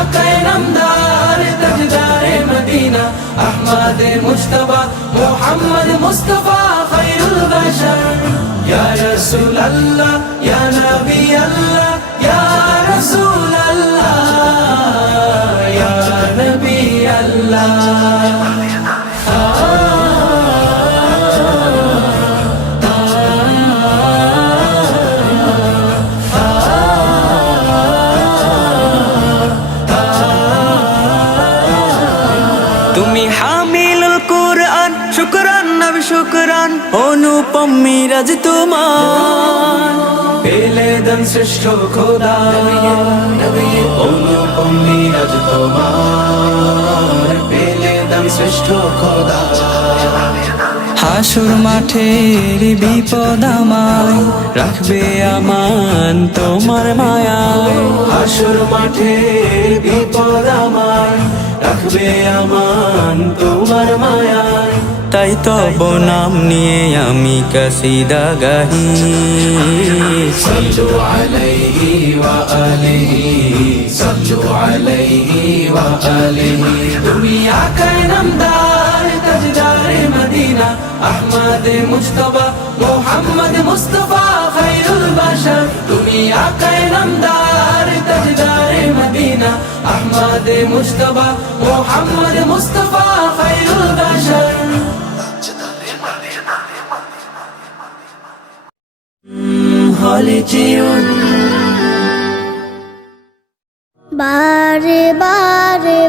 आकाए नामदार ताजदारे मदीना अहमद मुस्तफा मोहम्मद मुस्तफा खैरुल बशर या रसूल अल्लाह या नबी अल्लाह या रसूल अल्लाह या नबी अल्लाह তুমি হামিলুল কুরআন শুকরান নবী শুকরান অনুপম মিরাজ তোমার পেলে দম শ্রেষ্ঠ খোদা অনুপম মিরাজ তোমার পেলে দম শ্রেষ্ঠ খোদা হাসুর মাঠের বিপদ আমায় রাখবে আমান তোমার মায়ায় হাসুর মাঠের বিপদ আমায় রাখবে আমান তোমার মায়ায় তাই তব নাম নিয়ে আমি কাসিদা গাহি সাল্লু আলাইহি ওয়া আলিহি সাল্লু আলাইহি ওয়া আলিহি তুমি আকায়ে নামদার তাজদারে মদিনা আহমদ মুস্তফা মোহাম্মদ মুস্তফা খৈরুল বশর তুমি আকায়ে নামদার তাজদারে মদিনা আহমদ মুস্তফা মোহাম্মদ মুস্তফা খৈরুল বশর হলে জীবন বারে বারে